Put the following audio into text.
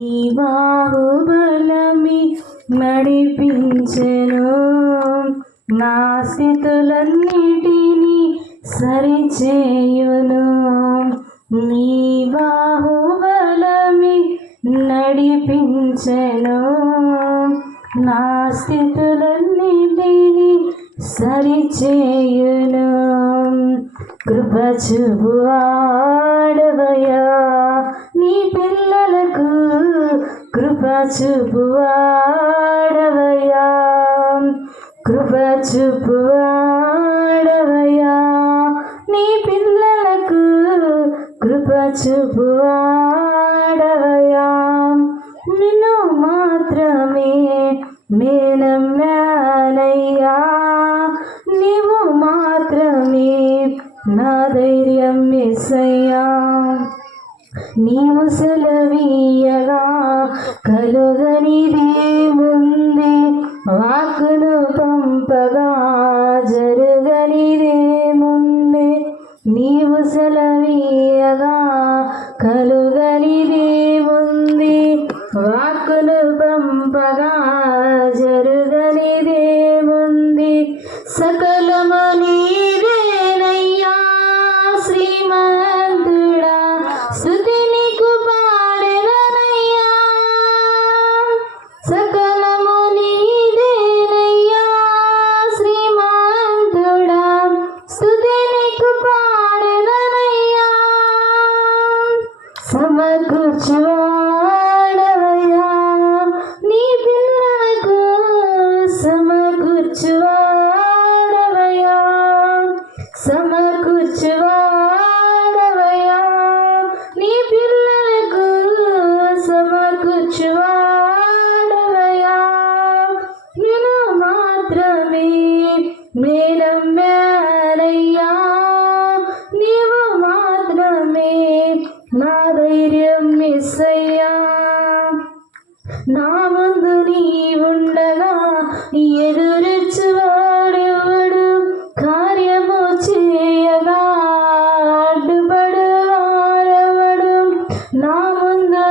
ఈ బాహుబలమి నడిపించెను, నా స్థితులన్నిటినీ సరిచేయును. నీ బాహుబలమి నడిపించెను, నా స్థితులన్నిటినీ సరిచేయును. కృప చూపువాడవయ్యా నీ పిల్లలకు, కృప చూపువాడవయ్యా, కృప చూపువాడవయ్యా నీ పిల్లలకు, కృప చూపువాడవయ్యా. నిన్ను మాత్రమే నమ్మానయ్యా, నీవు మాత్రమే నా ధైర్యం యేసయ్యా. నీవు సెలవీయగా కలుగనిదేముంది, వాక్కును పంపగా జరుగనిదేముంది. నీవు సెలవీయగా కలుగనిదేముంది, వాక్కును పంపగా జరుగనిదేముంది. సకలము నీవేనయ్యా శ్రీమంతుడా, స్తుతి నీకు పాడెదనయ్యా. సకలము నీవేనయ్యా శ్రీమంతుడా, స్తుతి నీకు పాడెదనయ్యా. సమకూర్చువాడవయ్యా నీ పిల్లలకు, సమకూర్చువాడవయ్యా, సమకూర్చువాడవయ్యా నీ పిల్లలకు, సమకూర్చువాడవయ్యా. నిన్ను మాత్రమే నమ్మానయ్యా, నీవు మాత్రమే నా ధైర్యం యేసయ్యా. నా ముందు నీవుండగా ఎదురొచ్చువాడెవడు, కార్యము చేయగా అడ్డుపడువాడెవడు. నా ముందు